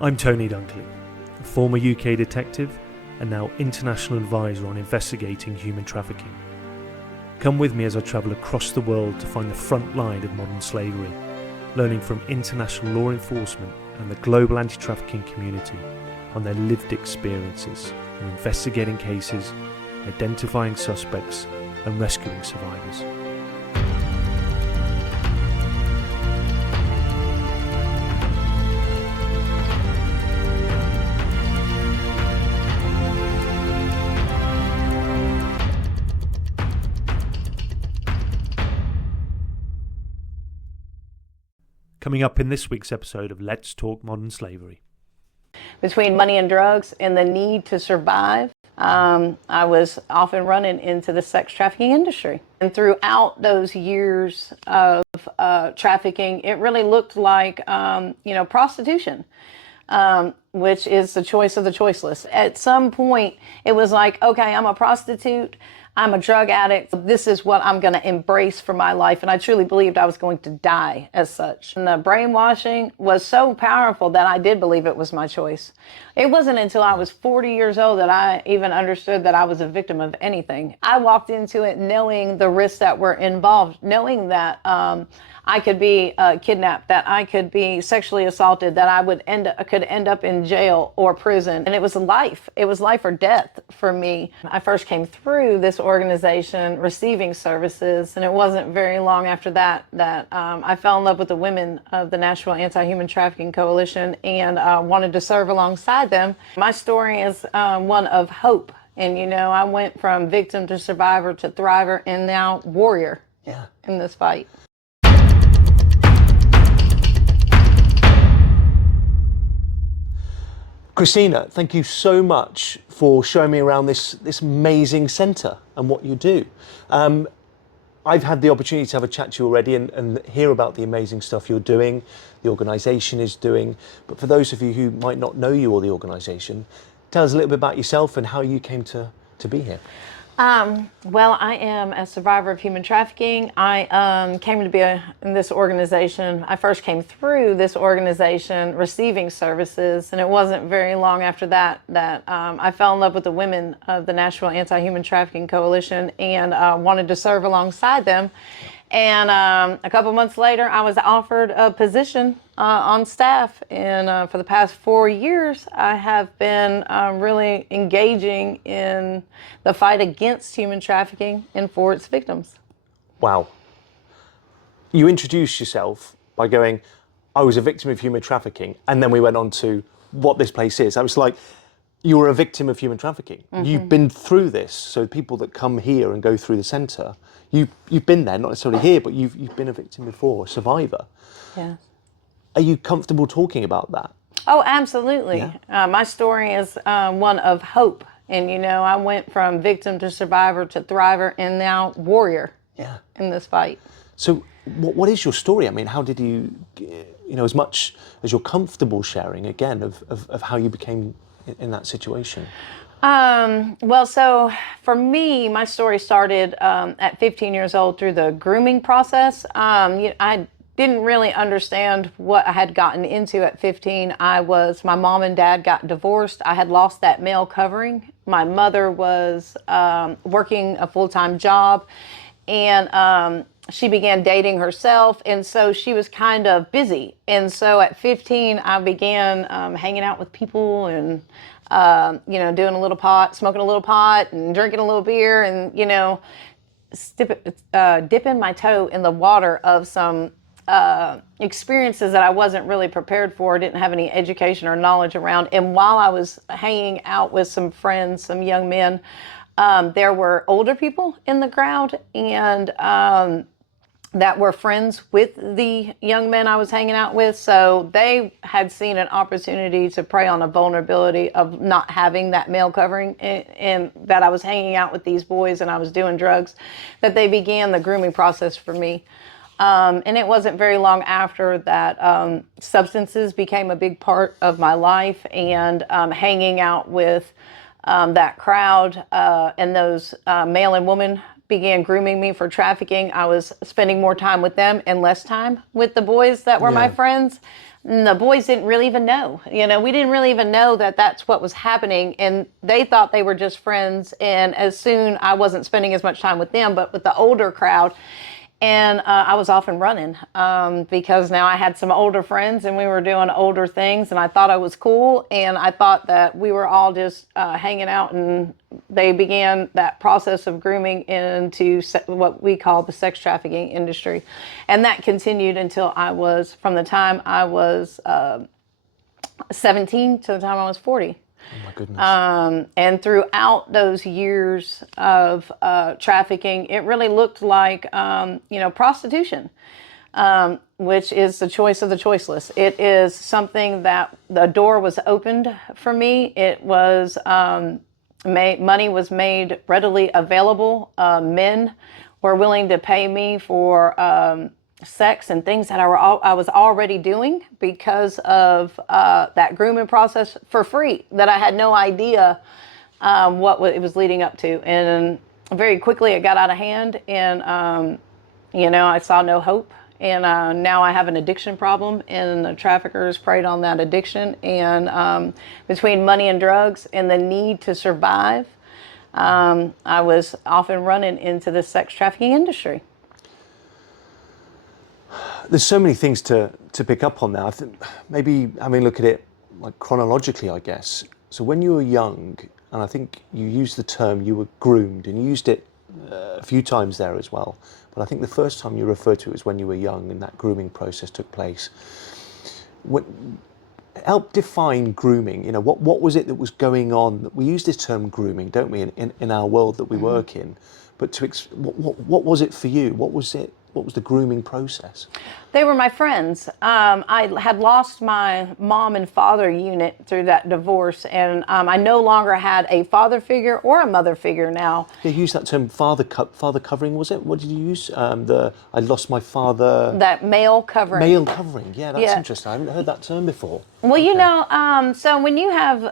I'm Tony Dunkley, a former UK detective and now international advisor on investigating human trafficking. Come with me as I travel across the world to find the front line of modern slavery, learning from international law enforcement and the global anti-trafficking community on their lived experiences in investigating cases, identifying suspects and rescuing survivors. Coming up in this week's episode of Let's Talk Modern Slavery. Between money and drugs and the need to survive, I was often running into the sex trafficking industry. And throughout those years of trafficking, it really looked like, prostitution, which is the choice of the choiceless. At some point, it was like, okay, I'm a prostitute. I'm a drug addict. This is what I'm going to embrace for my life. And I truly believed I was going to die as such. And the brainwashing was so powerful that I did believe it was my choice. It wasn't until I was 40 years old that I even understood that I was a victim of anything. I walked into it knowing the risks that were involved, knowing that I could be kidnapped, that I could be sexually assaulted, that I could end up in jail or prison. And it was life. It was life or death for me. I first came through this organization receiving services, and it wasn't very long after that I fell in love with the women of the Nashville Anti-Human Trafficking Coalition and wanted to serve alongside them. My story is one of hope. And, I went from victim to survivor to thriver and now warrior in this fight. Christina, thank you so much for showing me around this amazing centre and what you do. I've had the opportunity to have a chat to you already and hear about the amazing stuff you're doing, the organisation is doing. But for those of you who might not know you or the organisation, tell us a little bit about yourself and how you came to be here. Well, I am a survivor of human trafficking. I came to be in this organization. I first came through this organization receiving services, and it wasn't very long after that I fell in love with the women of the Nashville Anti-Human Trafficking Coalition and wanted to serve alongside them. And a couple months later, I was offered a position on staff. And for the past 4 years, I have been really engaging in the fight against human trafficking and for its victims. Wow. You introduced yourself by going, I was a victim of human trafficking. And then we went on to what this place is. I was like, you were a victim of human trafficking. Mm-hmm. You've been through this. So people that come here and go through the centre, you've been there, not necessarily here, but you've been a victim before, a survivor. Yeah. Are you comfortable talking about that? Oh, absolutely. Yeah. My story is one of hope. And, I went from victim to survivor to thriver and now warrior in this fight. So what is your story? I mean, how did you, as much as you're comfortable sharing, again, of how you became in that situation? Well, so for me, my story started at 15 years old through the grooming process. I didn't really understand what I had gotten into at 15. My mom and dad got divorced. I had lost that male covering. My mother was working a full-time job, and she began dating herself, and so she was kind of busy. And so at 15, I began hanging out with people and doing a little pot, smoking a little pot and drinking a little beer and, dipping my toe in the water of some experiences that I wasn't really prepared for, didn't have any education or knowledge around. And while I was hanging out with some friends, some young men, there were older people in the crowd and that were friends with the young men I was hanging out with. So they had seen an opportunity to prey on a vulnerability of not having that male covering, and that I was hanging out with these boys and I was doing drugs, that they began the grooming process for me. And it wasn't very long after that substances became a big part of my life, and hanging out with that crowd and those male and women began grooming me for trafficking. I was spending more time with them and less time with the boys that were my friends. And the boys didn't really even know. We didn't really even know that that's what was happening. And they thought they were just friends. And as soon, I wasn't spending as much time with them, but with the older crowd. And I was off and running because now I had some older friends and we were doing older things, and I thought I was cool, and I thought that we were all just hanging out, and they began that process of grooming into what we call the sex trafficking industry. And that continued until from the time I was 17 to the time I was 40. Oh my goodness. And throughout those years of trafficking, it really looked like, prostitution, which is the choice of the choiceless. It is something that the door was opened for me. It was money was made readily available. Men were willing to pay me for sex and things that I was already doing because of that grooming process for free, that I had no idea what it was leading up to. And very quickly it got out of hand, and I saw no hope. And now I have an addiction problem, and the traffickers preyed on that addiction. And between money and drugs and the need to survive, I was off and running into the sex trafficking industry. There's so many things to pick up on there. I think maybe having a look at it like chronologically, I guess. So when you were young, and I think you used the term you were groomed, and you used it a few times there as well. But I think the first time you referred to it was when you were young and that grooming process took place. Help define grooming. What was it that was going on? We use this term grooming, don't we, in our world that we work in. But what was it for you? What was it? What was the grooming process? They were my friends. I had lost my mom and father unit through that divorce, and I no longer had a father figure or a mother figure now. You used that term father covering, was it? What did you use? I lost my father... That male covering. Male covering, yeah, that's interesting. I haven't heard that term before. Well, okay. So when you have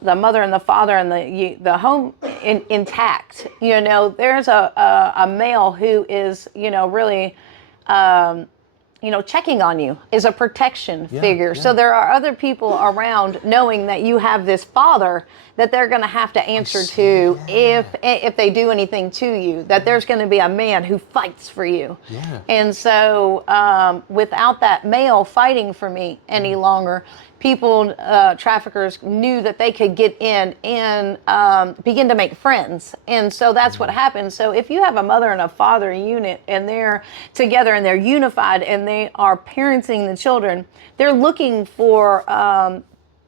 the mother and the father and the home intact, there's a male who is, really... checking on you, is a protection figure. Yeah. So there are other people around knowing that you have this father that they're going to have to answer to if they do anything to you, that there's going to be a man who fights for you. Yeah. And so without that male fighting for me any longer, traffickers knew that they could get in and begin to make friends. And so that's what happens. So if you have a mother and a father unit and they're together and they're unified and they are parenting the children, they're looking for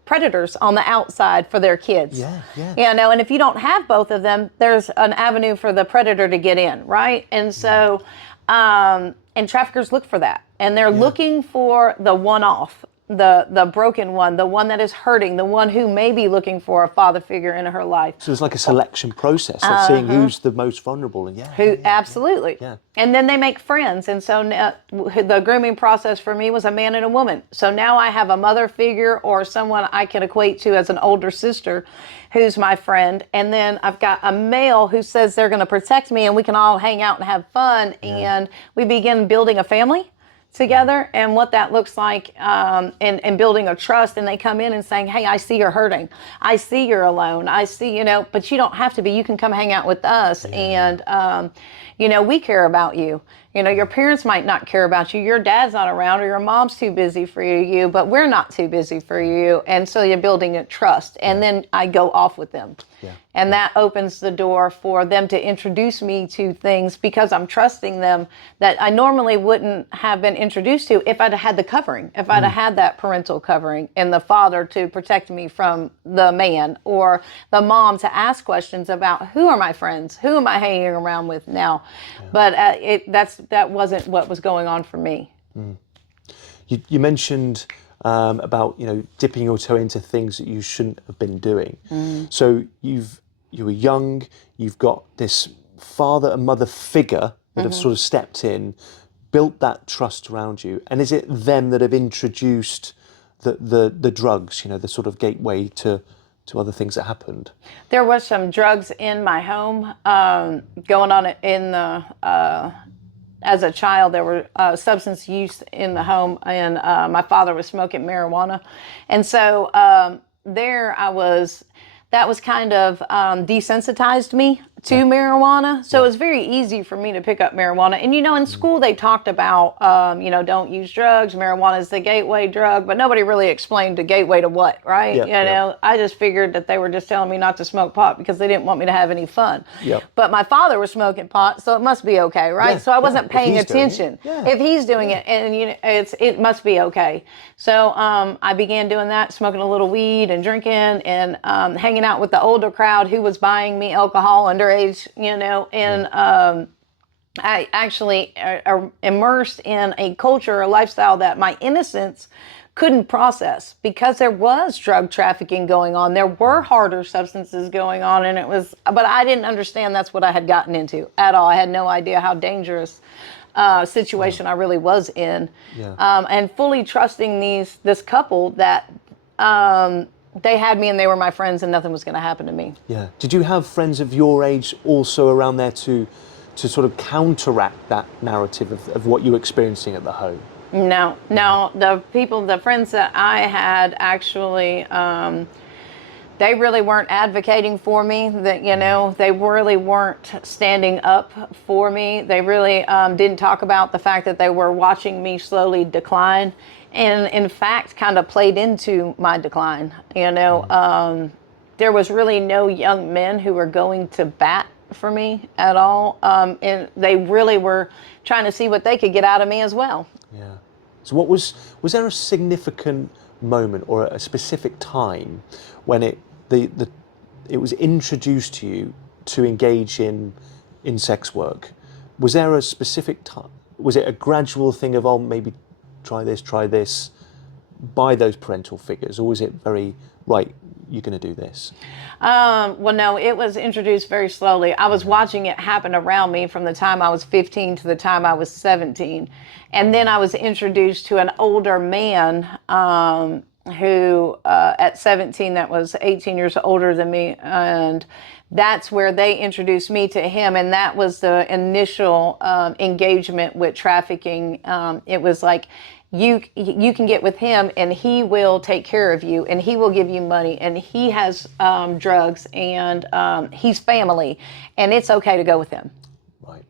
predators on the outside for their kids. And if you don't have both of them, there's an avenue for the predator to get in, right? And so, and traffickers look for that. And they're looking for the one-off, the broken one, the one that is hurting, the one who may be looking for a father figure in her life. So it's like a selection process of seeing who's the most vulnerable. And absolutely. Yeah. And then they make friends. And so the grooming process for me was a man and a woman. So now I have a mother figure or someone I can equate to as an older sister who's my friend. And then I've got a male who says they're going to protect me and we can all hang out and have fun. Yeah. And we begin building a family together, and what that looks like, and building a trust. And they come in and saying, hey, I see you're hurting. I see you're alone. I see, but you don't have to be. You can come hang out with us. Yeah. And, we care about you. Your parents might not care about you. Your dad's not around or your mom's too busy for you, but we're not too busy for you. And so you're building a trust. And then I go off with them. Yeah. And that opens the door for them to introduce me to things because I'm trusting them that I normally wouldn't have been introduced to if I'd had the covering, if I'd had that parental covering and the father to protect me from the man or the mom to ask questions about who are my friends, who am I hanging around with now. Yeah. But that wasn't what was going on for me. Mm. You mentioned about dipping your toe into things that you shouldn't have been doing. Mm. So you were young. You've got this father and mother figure that have sort of stepped in, built that trust around you. And is it them that have introduced the drugs? The sort of gateway to other things that happened? There was some drugs in my home going on in the as a child, there were substance use in the home, and my father was smoking marijuana. And so there I was, that was kind of desensitized me to marijuana. So it was very easy for me to pick up marijuana. And, in school they talked about, don't use drugs. Marijuana is the gateway drug, but nobody really explained the gateway to what, right? I just figured that they were just telling me not to smoke pot because they didn't want me to have any fun. But my father was smoking pot, so it must be okay, right? So I wasn't paying attention. If he's doing it, and it must be okay. So I began doing that, smoking a little weed and drinking and hanging out with the older crowd who was buying me alcohol underage, and I actually immersed in a culture, a lifestyle that my innocence couldn't process because there was drug trafficking going on. There were harder substances going on, and but I didn't understand that's what I had gotten into at all. I had no idea how dangerous situation I really was in, and fully trusting this couple that they had me and they were my friends and nothing was going to happen to me. Yeah. Did you have friends of your age also around there to sort of counteract that narrative of what you were experiencing at the home? No. The friends that I had actually, they really weren't advocating for me. That they really weren't standing up for me. They really didn't talk about the fact that they were watching me slowly decline, and in fact, kind of played into my decline. There was really no young men who were going to bat for me at all, and they really were trying to see what they could get out of me as well. Yeah. So was there a significant moment or a specific time when it was introduced to you to engage in sex work? Was there a specific time? Was it a gradual thing of, maybe try this by those parental figures, or was it very, right, you're going to do this? Well, no, it was introduced very slowly. I was watching it happen around me from the time I was 15 to the time I was 17. And then I was introduced to an older man who, at 17, that was 18 years older than me. And that's where they introduced me to him. And that was the initial engagement with trafficking. It was like, you can get with him and he will take care of you and he will give you money and he has drugs and he's family and it's okay to go with him. Right.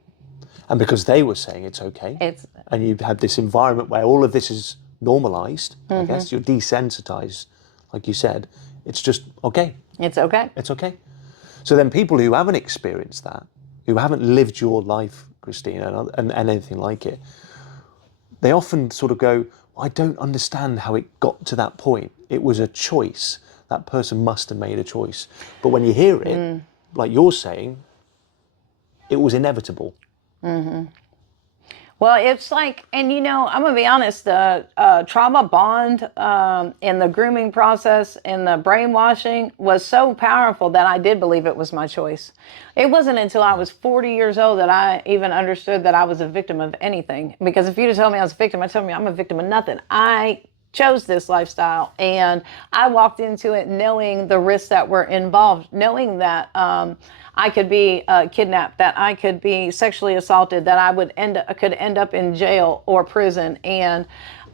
And because they were saying it's okay, and you've had this environment where all of this is normalized, I guess, you're desensitized, like you said, it's just okay. It's okay. It's okay. So then people who haven't experienced that, who haven't lived your life, Christina, and anything like it, they often sort of go, I don't understand how it got to that point. It was a choice. That person must have made a choice. But when you hear it, like you're saying, it was inevitable. Mm-hmm. Well, it's like, and I'm going to be honest, the trauma bond and the grooming process and the brainwashing was so powerful that I did believe it was my choice. It wasn't until I was 40 years old that I even understood that I was a victim of anything. Because if you'd have told me I was a victim, I'd tell me I'm a victim of nothing. I chose this lifestyle and I walked into it knowing the risks that were involved, knowing that I could be kidnapped, that I could be sexually assaulted, that I could end up in jail or prison. And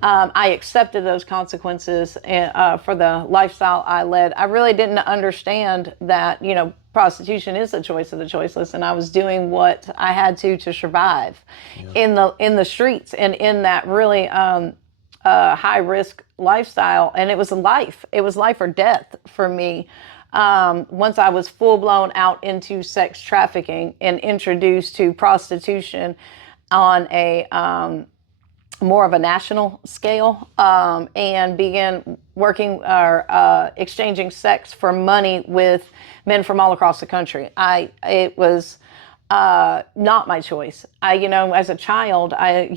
I accepted those consequences for the lifestyle I led. I really didn't understand that, prostitution is a choice of the choiceless, and I was doing what I had to survive in the streets and in that really high risk lifestyle. And it was life or death for me. Once I was full blown out into sex trafficking and introduced to prostitution on a more of a national scale, and began working or exchanging sex for money with men from all across the country. It was not my choice. As a child, I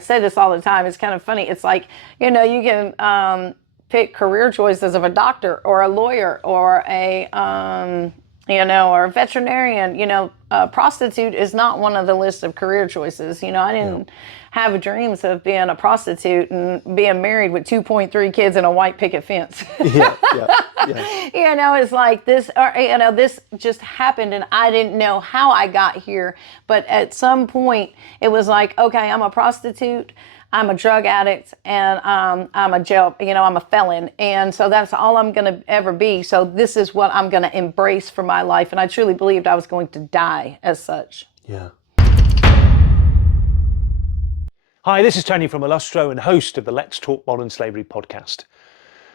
say this all the time. It's kind of funny. It's like, you can pick career choices of a doctor or a lawyer or a or a veterinarian. Prostitute is not one of the list of career choices. have dreams of being a prostitute and being married with 2.3 kids and a white picket fence. Yeah, yeah. You know, it's like this, or, you know, this just happened and I didn't know how I got here. But at some point it was like, okay, I'm a prostitute, I'm a drug addict, and I'm a felon. And so that's all I'm going to ever be. So this is what I'm going to embrace for my life. And I truly believed I was going to die as such. Yeah. Hi, this is Tony from Illustro and host of the Let's Talk Modern Slavery podcast.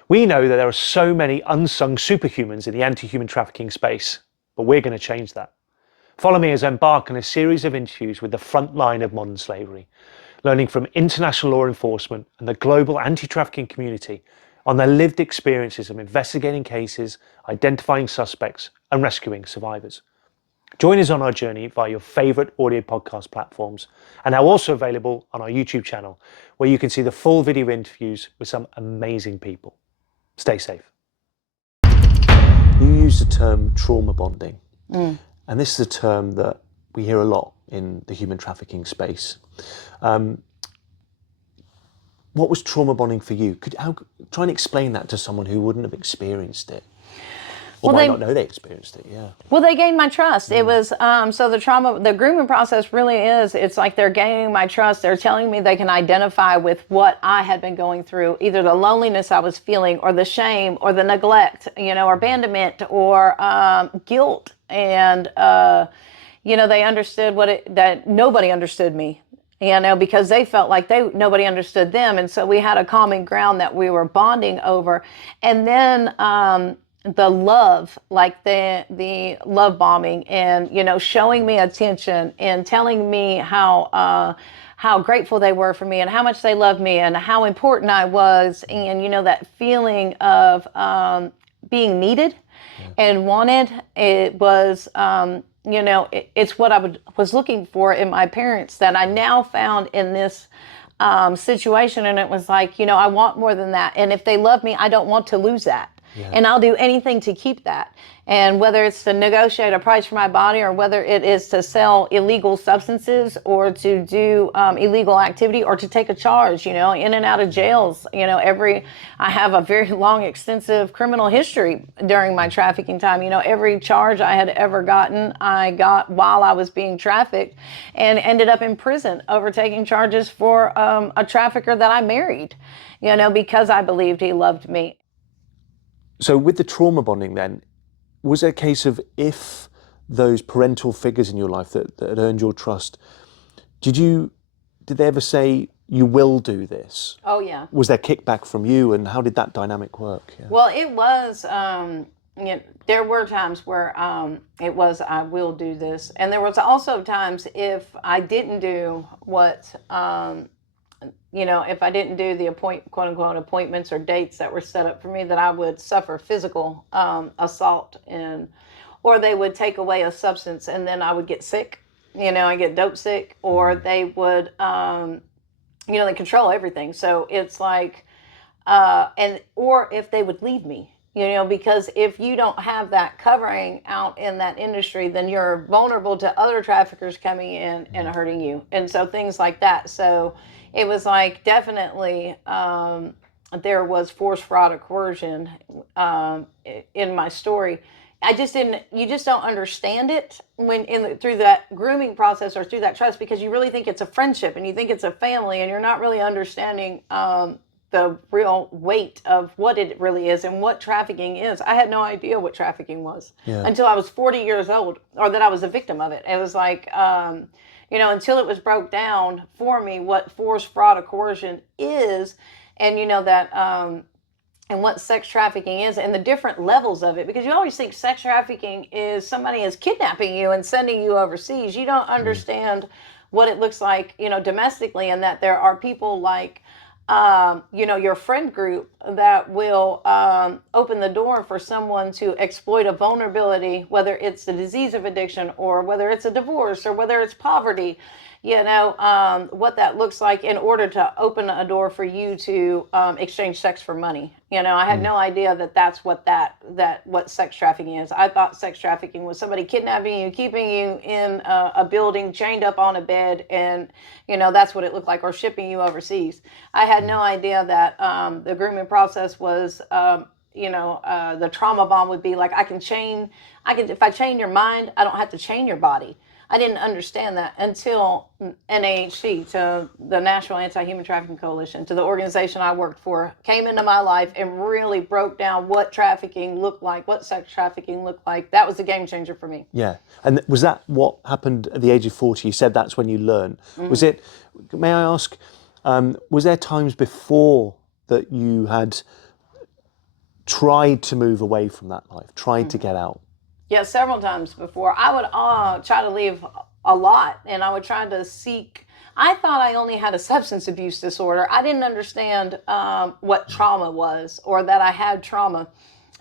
We know that there are so many unsung superhumans in the anti-human trafficking space, but we're going to change that. Follow me as I embark on a series of interviews with the front line of modern slavery, learning from international law enforcement and the global anti-trafficking community on their lived experiences of investigating cases, identifying suspects, and rescuing survivors. Join us on our journey via your favourite audio podcast platforms, and now also available on our YouTube channel, where you can see the full video interviews with some amazing people. Stay safe. You use the term trauma bonding, and this is a term that we hear a lot in the human trafficking space. What was trauma bonding for you? Try and explain that to someone who wouldn't have experienced it. Or might not know they experienced it, yeah. Well, they gained my trust. It was, so the grooming process really is, it's like they're gaining my trust. They're telling me they can identify with what I had been going through, either the loneliness I was feeling or the shame or the neglect, or abandonment or guilt. And, they understood that nobody understood me. Because they felt like nobody understood them. And so we had a common ground that we were bonding over. And then the love, like the love bombing and, showing me attention and telling me how grateful they were for me and how much they loved me and how important I was. And, that feeling of being needed and wanted, it was, it's what I was looking for in my parents that I now found in this situation. And it was like, I want more than that. And if they love me, I don't want to lose that. Yeah. And I'll do anything to keep that. And whether it's to negotiate a price for my body or whether it is to sell illegal substances or to do illegal activity or to take a charge, in and out of jails, I have a very long, extensive criminal history during my trafficking time. Every charge I had ever gotten, I got while I was being trafficked and ended up in prison over taking charges for a trafficker that I married, because I believed he loved me. So with the trauma bonding then, was it a case of if those parental figures in your life that had earned your trust, did they ever say, you will do this? Oh, yeah. Was there kickback from you, and how did that dynamic work? Yeah. Well, it was, there were times where it was, I will do this. And there was also times if I didn't do what, if I didn't do the quote unquote appointments or dates that were set up for me, that I would suffer physical assault or they would take away a substance and then I would get sick, I get dope sick, or they would, they control everything. So it's like, or if they would leave me, because if you don't have that covering out in that industry, then you're vulnerable to other traffickers coming in and hurting you. And so things like that. So it was like definitely there was force, fraud, or coercion in my story. You just don't understand it through that grooming process or through that trust, because you really think it's a friendship and you think it's a family, and you're not really understanding the real weight of what it really is and what trafficking is. I had no idea what trafficking was until I was 40 years old, or that I was a victim of it. It was like, until it was broke down for me what force, fraud, or coercion is, and and what sex trafficking is and the different levels of it. Because you always think sex trafficking is somebody is kidnapping you and sending you overseas. You don't understand what it looks like, domestically, and that there are people like, your friend group that will open the door for someone to exploit a vulnerability, whether it's the disease of addiction or whether it's a divorce or whether it's poverty, what that looks like in order to open a door for you to exchange sex for money. I had no idea that that's what what sex trafficking is. I thought sex trafficking was somebody kidnapping you, keeping you in a building, chained up on a bed, and that's what it looked like, or shipping you overseas. I had no idea that the grooming process was, the trauma bond would be like, if I chain your mind, I don't have to chain your body. I didn't understand that until NAHC, to the National Anti-Human Trafficking Coalition, to the organization I worked for, came into my life and really broke down what trafficking looked like, what sex trafficking looked like. That was a game changer for me. Yeah. And was that what happened at the age of 40? You said that's when you learned. Was it, may I ask, was there times before that you had tried to move away from that life, tried to get out? Yeah, several times before. I would try to leave a lot, and I would try to seek. I thought I only had a substance abuse disorder. I didn't understand what trauma was, or that I had trauma,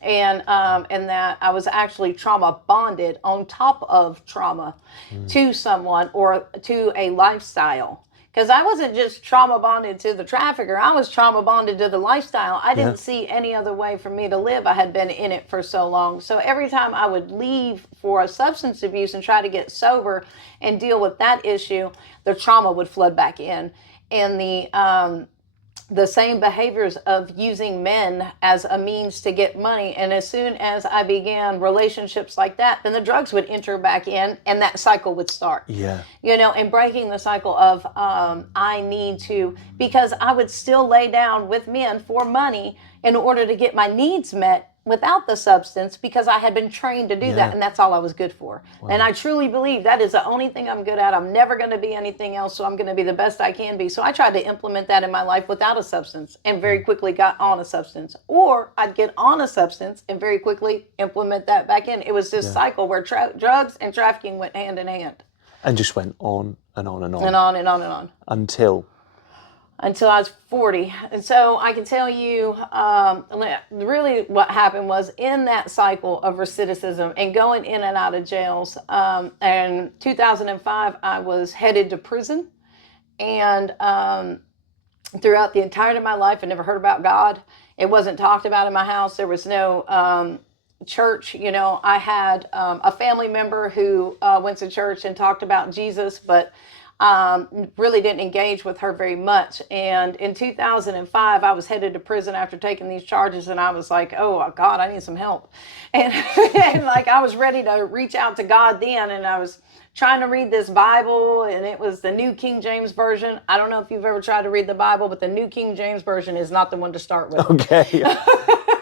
and that I was actually trauma bonded on top of trauma to someone or to a lifestyle. Because I wasn't just trauma bonded to the trafficker, I was trauma bonded to the lifestyle. I didn't see any other way for me to live. I had been in it for so long. So every time I would leave for a substance abuse and try to get sober and deal with that issue, the trauma would flood back in. And the same behaviors of using men as a means to get money. And as soon as I began relationships like that, then the drugs would enter back in, and that cycle would start. Yeah. And breaking the cycle of I need to, because I would still lay down with men for money in order to get my needs met without the substance, because I had been trained to do that, and that's all I was good for. Wow. And I truly believe that is the only thing I'm good at. I'm never going to be anything else, so I'm going to be the best I can be. So I tried to implement that in my life without a substance, and very quickly got on a substance. Or I'd get on a substance and very quickly implement that back in. It was this cycle where drugs and trafficking went hand in hand. And just went on and on and on. And on and on and on. Until I was 40. And so I can tell you, really what happened was, in that cycle of recidivism and going in and out of jails, in 2005, I was headed to prison. And throughout the entirety of my life, I never heard about God. It wasn't talked about in my house. There was no church. I had a family member who went to church and talked about Jesus, but really didn't engage with her very much. And in 2005, I was headed to prison after taking these charges, and I was like, oh God, I need some help. And, and like, I was ready to reach out to God then, and I was trying to read this Bible, and it was the New King James Version. I don't know if you've ever tried to read the Bible, but the New King James Version is not the one to start with. Okay.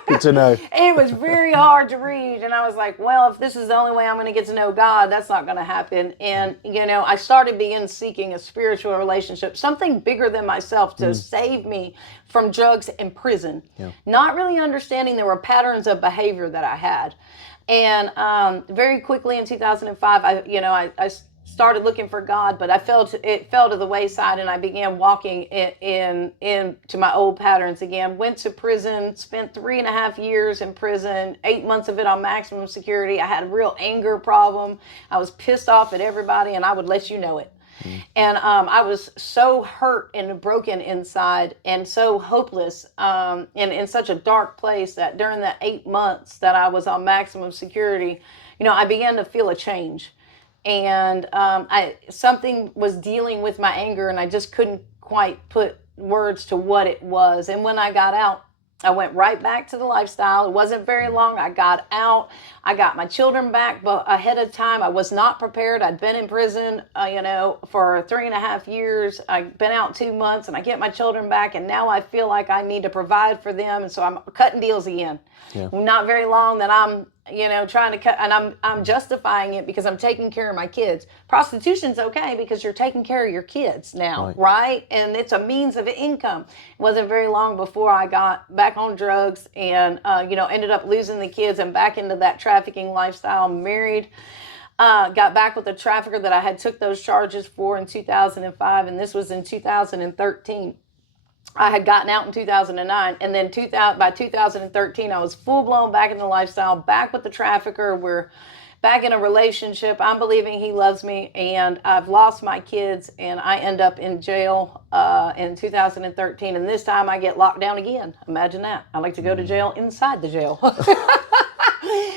Good to know. It was very hard to read, and I was like, well, if this is the only way I'm going to get to know God, that's not going to happen. And, I started seeking a spiritual relationship, something bigger than myself, to save me from drugs and prison. Yeah. Not really understanding there were patterns of behavior that I had. And very quickly in 2005, I started looking for God, but it fell to the wayside, and I began walking into my old patterns again. Went to prison, spent 3.5 years in prison, 8 months of it on maximum security. I had a real anger problem. I was pissed off at everybody, and I would let you know it. And I was so hurt and broken inside, and so hopeless, and in such a dark place, that during the 8 months that I was on maximum security, I began to feel a change. And something was dealing with my anger, and I just couldn't quite put words to what it was. And when I got out, I went right back to the lifestyle. It wasn't very long. I got out. I got my children back, but ahead of time. I was not prepared. I'd been in prison, for 3.5 years. I'd been out 2 months, and I get my children back, and now I feel like I need to provide for them, and so I'm cutting deals again. Yeah. Not very long that I'm, trying to cut, and I'm justifying it because I'm taking care of my kids. Prostitution's okay because you're taking care of your kids now, right? And it's a means of income. It wasn't very long before I got back on drugs and, ended up losing the kids and back into that trafficking lifestyle, married. Got back with the trafficker that I had took those charges for in 2005, and this was in 2013. I had gotten out in 2009, and then by 2013, I was full-blown back in the lifestyle, back with the trafficker. We're back in a relationship. I'm believing he loves me, and I've lost my kids, and I end up in jail in 2013. And this time I get locked down again. Imagine that. I like to go to jail inside the jail.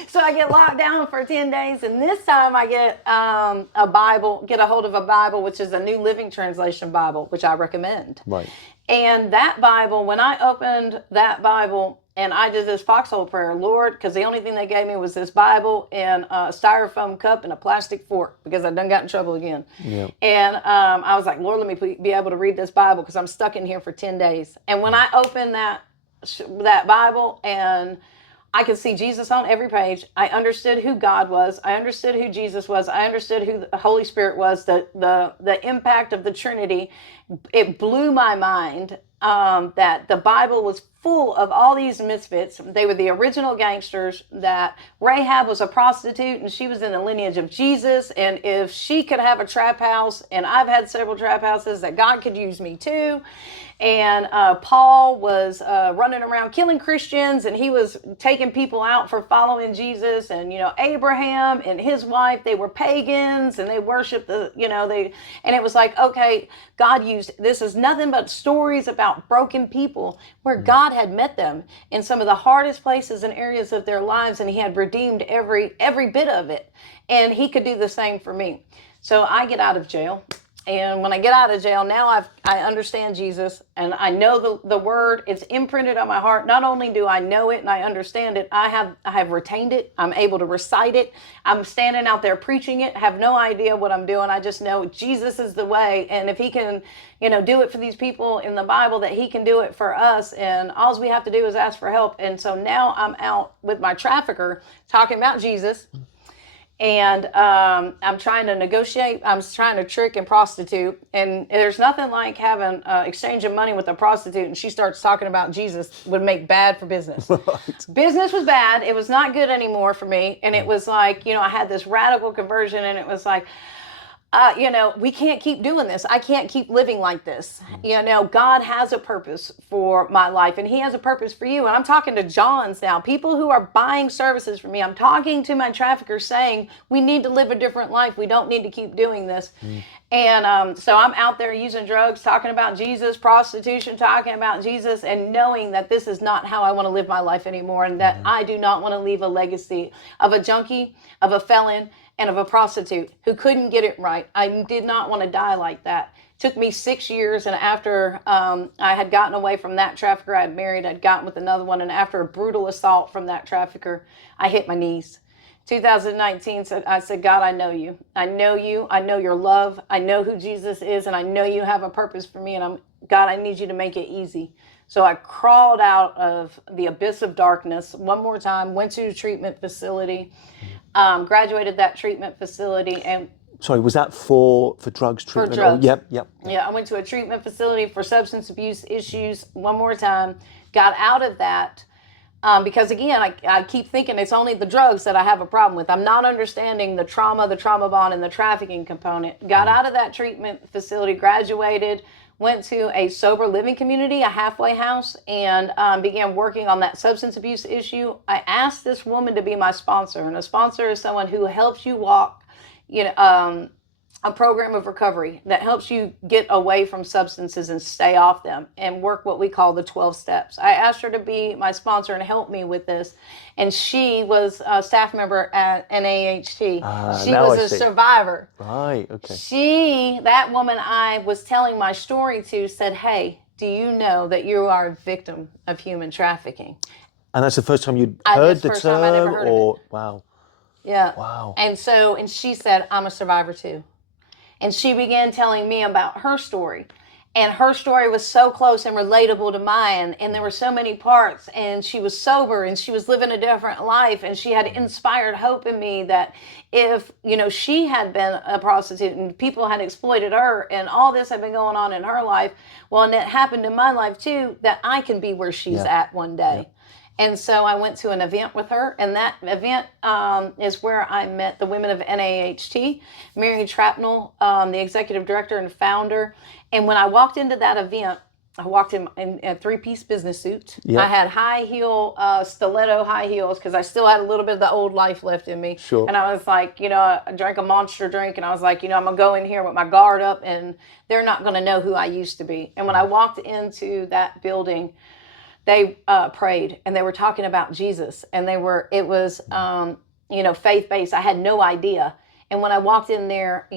So I get locked down for 10 days, and this time I get a Bible, get a hold of a Bible, which is a New Living Translation Bible, which I recommend. Right. And that Bible, when I opened that Bible and I did this foxhole prayer, Lord, because the only thing they gave me was this Bible and a styrofoam cup and a plastic fork, because I done got in trouble again. Yeah. And I was like, Lord, let me be able to read this Bible, because I'm stuck in here for 10 days. And when I opened that Bible, and I could see Jesus on every page. I understood who God was. I understood who Jesus was. I understood who the Holy Spirit was, the impact of the Trinity. It blew my mind that the Bible was full of all these misfits. They were the original gangsters, that Rahab was a prostitute and she was in the lineage of Jesus. And if she could have a trap house, and I've had several trap houses, that God could use me too. And Paul was running around killing Christians, and he was taking people out for following Jesus. And, Abraham and his wife, they were pagans, and they worshiped and it was like, okay, God used, this is nothing but stories about broken people where God had met them in some of the hardest places and areas of their lives, and he had redeemed every bit of it. And he could do the same for me. So I get out of jail. And when I get out of jail, now I understand Jesus, and I know the word. It's imprinted on my heart. Not only do I know it and I understand it, I have retained it. I'm able to recite it. I'm standing out there preaching it. Have no idea what I'm doing. I just know Jesus is the way. And if he can, do it for these people in the Bible, that he can do it for us. And all we have to do is ask for help. And so now I'm out with my trafficker talking about Jesus. And I'm trying to negotiate. I'm trying to trick and prostitute. And there's nothing like having exchanging money with a prostitute, and she starts talking about Jesus, would make bad for business. Right. Business was bad. It was not good anymore for me. And it was like, I had this radical conversion, and it was like, we can't keep doing this. I can't keep living like this. God has a purpose for my life, and he has a purpose for you. And I'm talking to Johns now, people who are buying services from me. I'm talking to my traffickers saying, we need to live a different life. We don't need to keep doing this. And so I'm out there using drugs, talking about Jesus, prostitution, talking about Jesus, and knowing that this is not how I want to live my life anymore, and that I do not want to leave a legacy of a junkie, of a felon, and of a prostitute who couldn't get it right. I did not want to die like that. It took me 6 years, and after I had gotten away from that trafficker I had married, I'd gotten with another one, and after a brutal assault from that trafficker, I hit my knees. 2019, I said, God, I know you. I know you. I know your love. I know who Jesus is, and I know you have a purpose for me, and God, I need you to make it easy. So I crawled out of the abyss of darkness one more time, went to a treatment facility, graduated that treatment facility. And sorry, was that for drugs treatment? For drugs. Yep. Yeah, I went to a treatment facility for substance abuse issues one more time, got out of that. Because again, I keep thinking it's only the drugs that I have a problem with. I'm not understanding the trauma bond, and the trafficking component. Got out of that treatment facility, graduated, went to a sober living community, a halfway house, and began working on that substance abuse issue. I asked this woman to be my sponsor, and a sponsor is someone who helps you walk, a program of recovery that helps you get away from substances and stay off them, and work what we call the 12 steps. I asked her to be my sponsor and help me with this. And she was a staff member at NAHT. She was a survivor. Right, okay. That woman I was telling my story to said, hey, do you know that you are a victim of human trafficking? And that's the first time you'd heard the term? I'd ever heard of it. Wow. Yeah. Wow. And she said, I'm a survivor too. And she began telling me about her story. And her story was so close and relatable to mine. And there were so many parts. And she was sober, and she was living a different life. And she had inspired hope in me that if, she had been a prostitute and people had exploited her, and all this had been going on in her life, well, and it happened in my life too, that I can be where she's at one day. Yeah. And so I went to an event with her, and that event is where I met the women of NAHT, Mary Trapnell, the executive director and founder. And when I walked into that event, I walked in a three-piece business suit. Yeah. I had high heel, stiletto high heels because I still had a little bit of the old life left in me. Sure. And I was like, I drank a Monster drink, and I was like, I'm going to go in here with my guard up, and they're not going to know who I used to be. And when I walked into that building, they prayed, and they were talking about Jesus, and it was faith-based. I had no idea. And when I walked in there,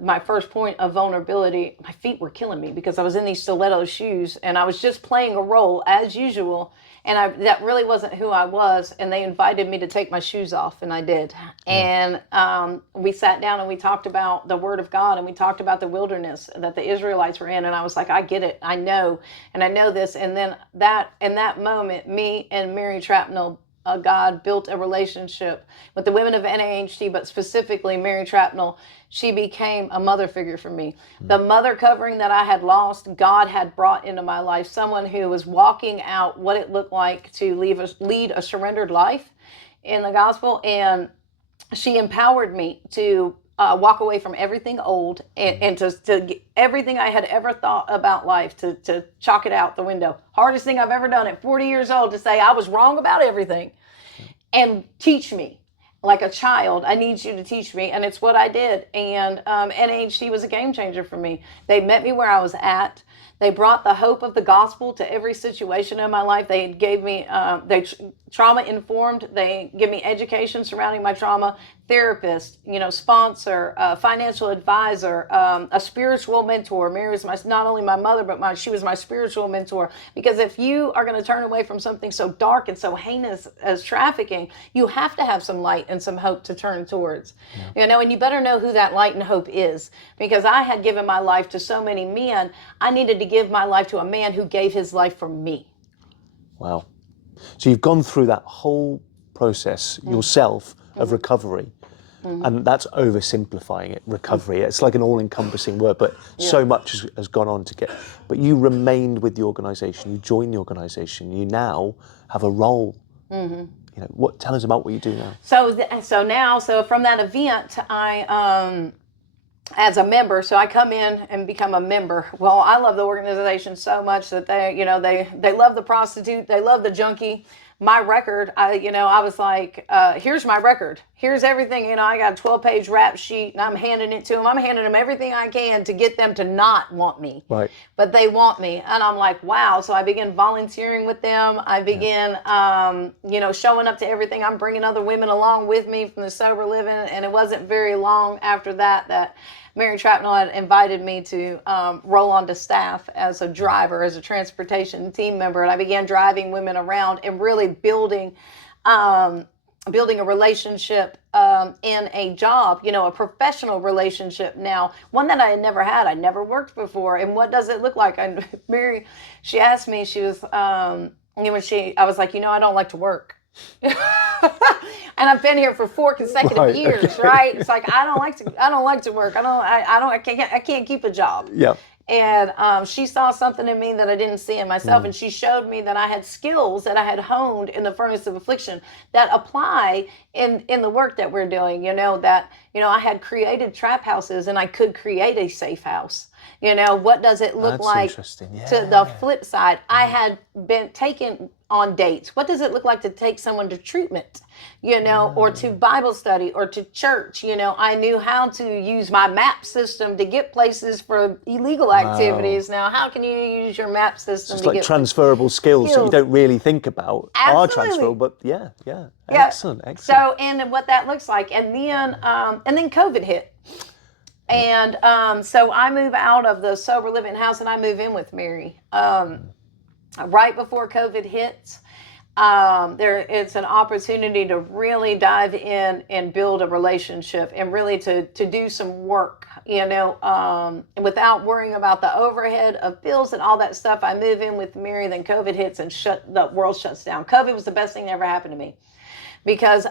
my first point of vulnerability, my feet were killing me because I was in these stiletto shoes, and I was just playing a role as usual. And that really wasn't who I was. And they invited me to take my shoes off, and I did. Yeah. And we sat down and we talked about the Word of God, and we talked about the wilderness that the Israelites were in. And I was like, I get it. I know. And I know this. And then in that moment, me and Mary Trapnell, God built a relationship with the women of NAHT, but specifically Mary Trapnell. She became a mother figure for me. The mother covering that I had lost, God had brought into my life someone who was walking out what it looked like to lead a surrendered life in the gospel. And she empowered me to walk away from everything old and to get everything I had ever thought about life, to chalk it out the window. Hardest thing I've ever done at 40 years old, to say I was wrong about everything and teach me. Like a child, I need you to teach me. And it's what I did. And NAHT was a game changer for me. They met me where I was at. They brought the hope of the gospel to every situation in my life. They gave me, trauma informed. They give me education surrounding my trauma, therapist, sponsor, financial advisor, a spiritual mentor. Mary was not only my mother, but she was my spiritual mentor. Because if you are going to turn away from something so dark and so heinous as trafficking, you have to have some light and some hope to turn towards. Yeah. And you better know who that light and hope is. Because I had given my life to so many men, I needed to give my life to a man who gave his life for me. Wow. So you've gone through that whole process yourself of recovery. And that's oversimplifying it, recovery. It's like an all-encompassing word, but so much has gone on to get. But you remained with the organisation, you joined the organisation, you now have a role. Tell us about what you do now. So from that event, I as a member, so I come in and become a member. Well, I love the organization so much that they love the prostitute, they love the junkie. My record, I was like, here's my record. Here's everything. I got a 12-page rap sheet, and I'm handing it to them. I'm handing them everything I can to get them to not want me. Right. But they want me. And I'm like, wow. So I begin volunteering with them. I begin, showing up to everything. I'm bringing other women along with me from the sober living. And it wasn't very long after that Mary Trapnell had invited me to roll onto staff as a driver, as a transportation team member. And I began driving women around and really building a relationship in a job, a professional relationship now, one that I had never had. I never worked before. And what does it look like? Mary, she asked me, she was, I was like, I don't like to work. And I've been here for 4 consecutive years, okay. Right? It's like I don't like to work. I can't keep a job. Yeah. And she saw something in me that I didn't see in myself, and she showed me that I had skills that I had honed in the furnace of affliction that apply in the work that we're doing. I had created trap houses, and I could create a safe house. What does it look like to the flip side? I had been taken on dates. What does it look like to take someone to treatment, or to Bible study or to church? I knew how to use my map system to get places for illegal activities. Now, how can you use your map system to get transferable skills that you don't really think about are transferable, but yeah. Excellent. So, and what that looks like. And then COVID hit. And so I move out of the sober living house and I move in with Mary. Right before COVID hits, it's an opportunity to really dive in and build a relationship and really to do some work, without worrying about the overhead of bills and all that stuff. I move in with Mary, then COVID hits and the world shuts down. COVID was the best thing that ever happened to me. Because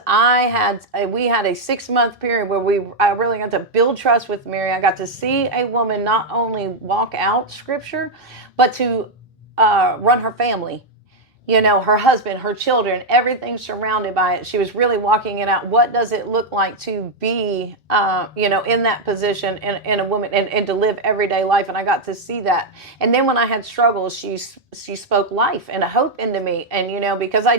we had a 6-month period where I really got to build trust with Mary. I got to see a woman not only walk out scripture, but to run her family you know, her husband, her children, everything surrounded by it. She was really walking it out. What does it look like to be, you know, in that position and a woman and to live everyday life? And I got to see that. And then when I had struggles, she spoke life and a hope into me. And, you know, because I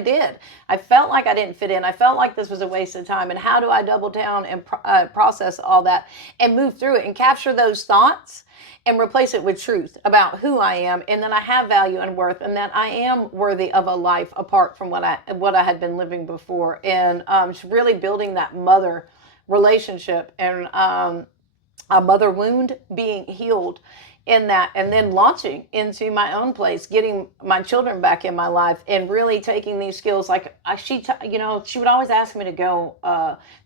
felt like I didn't fit in. I felt like this was a waste of time. And how do I double down and process all that and move through it and capture those thoughts and replace it with truth about who I am, and that I have value and worth, and that I am worthy of a life apart from what I had been living before, and really building that mother relationship and a mother wound being healed in that, and then launching into my own place, getting my children back in my life, and really taking these skills. Like you know, she would always ask me to go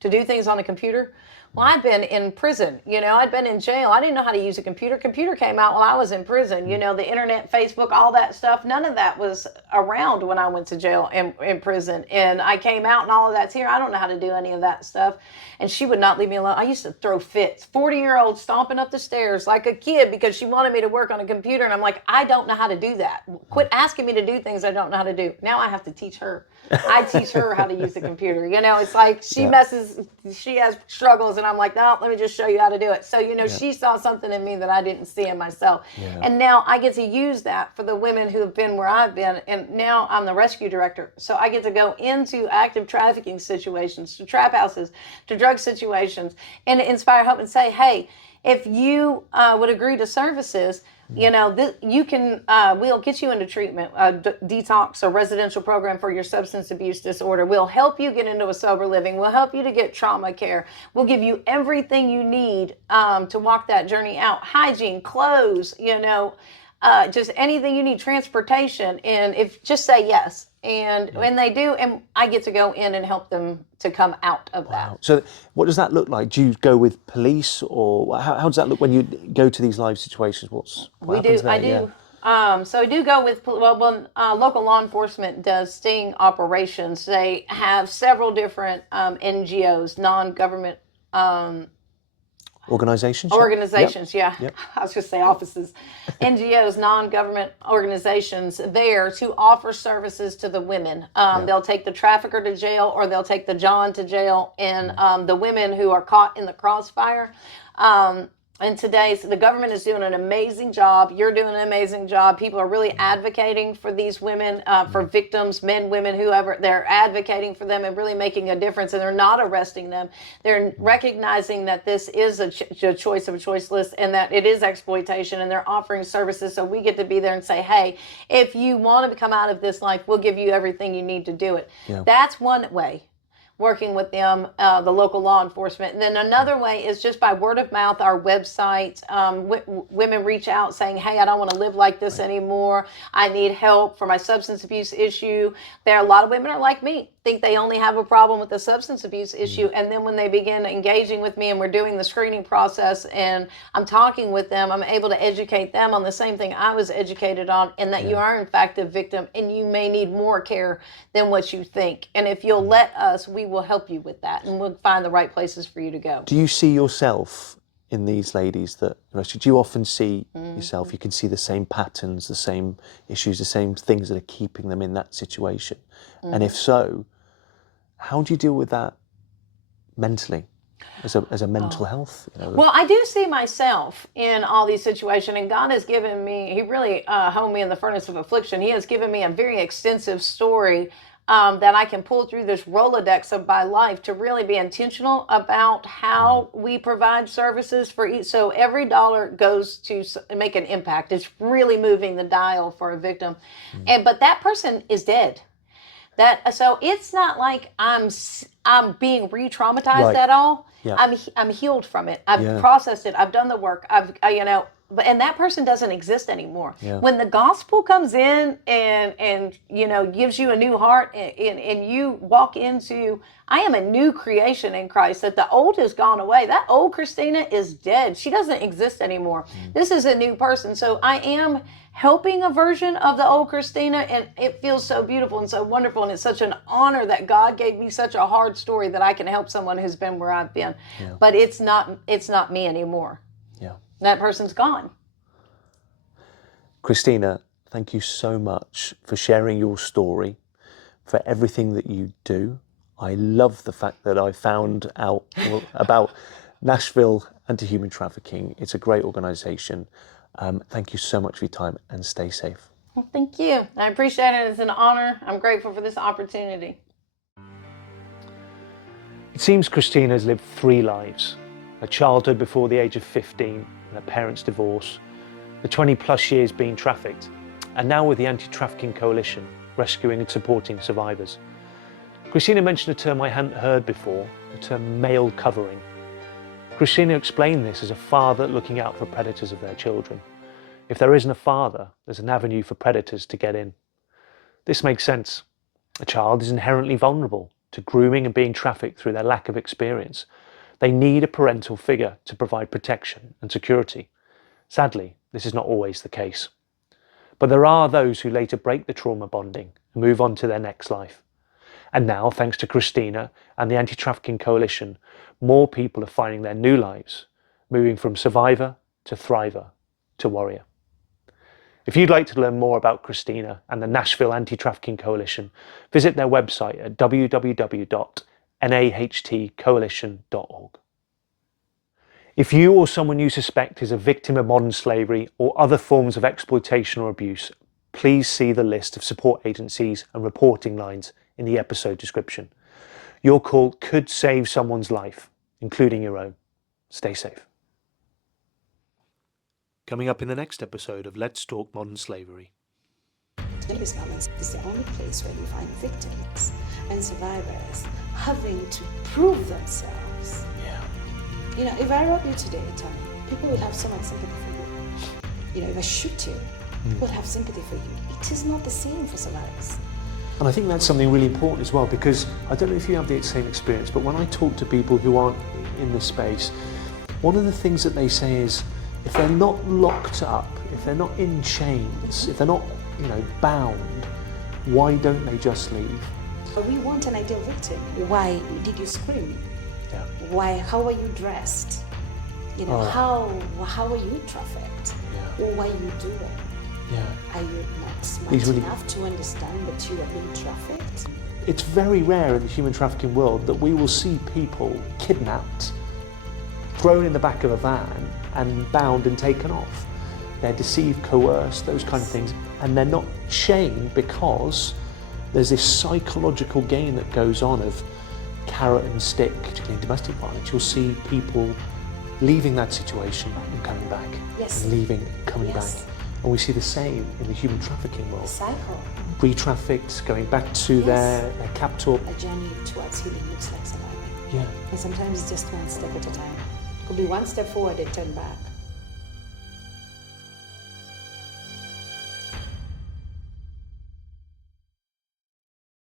to do things on a computer. Well, I'd been in prison, you know, I'd been in jail. I didn't know how to use a computer. Computer came out while I was in prison, you know, the internet, Facebook, all that stuff. None of that was around when I went to jail and in prison. And I came out and all of that's here. I don't know how to do any of that stuff. And she would not leave me alone. I used to throw fits, 40-year-old stomping up the stairs like a kid because she wanted me to work on a computer. And I'm like, I don't know how to do that. Quit asking me to do things I don't know how to do. Now I have to teach her. I teach her how to use the computer. You know, it's like she has struggles, and I'm like, no, let me just show you how to do it. So, you know, she saw something in me that I didn't see in myself. Yeah. And now I get to use that for the women who have been where I've been. And now I'm the rescue director. So I get to go into active trafficking situations, to trap houses, to drug situations, and inspire hope and say, hey, if you would agree to services, you know, you can, we'll get you into treatment, detox, or residential program for your substance abuse disorder. We'll help you get into a sober living. We'll help you to get trauma care. We'll give you everything you need to walk that journey out. Hygiene, clothes, you know, just anything you need, transportation, and if just say yes. And when they do, and I get to go in and help them to come out of that. So what does that look like? Do you go with police, or how does that look when you go to these live situations? What happens there? I do. Yeah. So I do go with, when local law enforcement does sting operations, they have several different NGOs, non-government Organizations? Yeah. I was going to say offices. NGOs, non-government organizations there to offer services to the women. They'll take the trafficker to jail, or they'll take the John to jail, and the women who are caught in the crossfire. And today, so the government is doing an amazing job. You're doing an amazing job. People are really advocating for these women, for victims, men, women, whoever. They're advocating for them and really making a difference. And they're not arresting them. They're recognizing that this is a choice of a choiceless, and that it is exploitation. And they're offering services. So we get to be there and say, hey, if you want to come out of this life, we'll give you everything you need to do it. Yeah. That's one way. Working with them, the local law enforcement. And then another way is just by word of mouth, our website. Women reach out saying, hey, I don't want to live like this anymore. I need help for my substance abuse issue. There are a lot of women are like me, think they only have a problem with the substance abuse issue. And then when they begin engaging with me and we're doing the screening process and I'm talking with them, I'm able to educate them on the same thing I was educated on, and that you are in fact a victim and you may need more care than what you think. And if you'll let us, we will help you with that, and we'll find the right places for you to go. Do you see yourself in these ladies that, do you often see yourself? You can see the same patterns, the same issues, the same things that are keeping them in that situation. And if so, how do you deal with that mentally, as a mental health? Well, I do see myself in all these situations, and God has given me, He really honed me in the furnace of affliction. He has given me a very extensive story that I can pull through this Rolodex of my life to really be intentional about how we provide services for each. So every dollar goes to make an impact. It's really moving the dial for a victim. But that person is dead. So it's not like I'm being re-traumatized at all. Yeah. I'm healed from it. I've processed it. I've done the work. And that person doesn't exist anymore. Yeah. When the gospel comes in and gives you a new heart, and you walk into, I am a new creation in Christ, that the old has gone away. That old Christina is dead. She doesn't exist anymore. This is a new person. So I am helping a version of the old Christina, and it feels so beautiful and so wonderful, and it's such an honor that God gave me such a hard story that I can help someone who's been where I've been. Yeah. But it's not me anymore. Yeah. That person's gone. Christina, thank you so much for sharing your story, for everything that you do. I love the fact that I found out about Nashville Anti-Human Trafficking. It's a great organisation. Thank you so much for your time, and stay safe. Well, thank you. I appreciate it. It's an honor. I'm grateful for this opportunity. It seems Christina has lived 3 lives: her childhood before the age of 15 and her parents' divorce, the 20 plus years being trafficked, and now with the Anti-Trafficking Coalition, rescuing and supporting survivors. Christina mentioned a term I hadn't heard before, the term male covering. Christina explained this as a father looking out for predators of their children. If there isn't a father, there's an avenue for predators to get in. This makes sense. A child is inherently vulnerable to grooming and being trafficked through their lack of experience. They need a parental figure to provide protection and security. Sadly, this is not always the case. But there are those who later break the trauma bonding and move on to their next life. And now, thanks to Christina and the Anti-Trafficking Coalition, more people are finding their new lives, moving from survivor to thriver to warrior. If you'd like to learn more about Christina and the Nashville Anti-Trafficking Coalition, visit their website at www.nahtcoalition.org. If you or someone you suspect is a victim of modern slavery or other forms of exploitation or abuse, please see the list of support agencies and reporting lines in the episode description. Your call could save someone's life, including your own. Stay safe. Coming up in the next episode of Let's Talk Modern Slavery. This moment is the only place where you find victims and survivors having to prove themselves. Yeah. You know, if I rob you today, Tommy, people will have so much sympathy for you. You know, if I shoot you, people will have sympathy for you. It is not the same for survivors. And I think that's something really important as well, because I don't know if you have the same experience, but when I talk to people who aren't in this space, one of the things that they say is, if they're not locked up, if they're not in chains, if they're not, bound, why don't they just leave? We want an ideal victim. Why did you scream? Yeah. Why? How are you dressed? You know, how are you trafficked? Yeah. Or what are you doing? Yeah. Are you not smart enough to understand that you are being trafficked? It's very rare in the human trafficking world that we will see people kidnapped, thrown in the back of a van and bound and taken off. They're deceived, coerced, those kind of things, and they're not chained because there's this psychological gain that goes on of carrot and stick, particularly in domestic violence. You'll see people leaving that situation and coming back, Yes. and leaving and coming Yes. back. And we see the same in the human trafficking world. Cycle. Re-trafficked, going back to their captor. A journey towards healing looks like surviving. Yeah. And sometimes it's just one step at a time. Could be one step forward and turn back.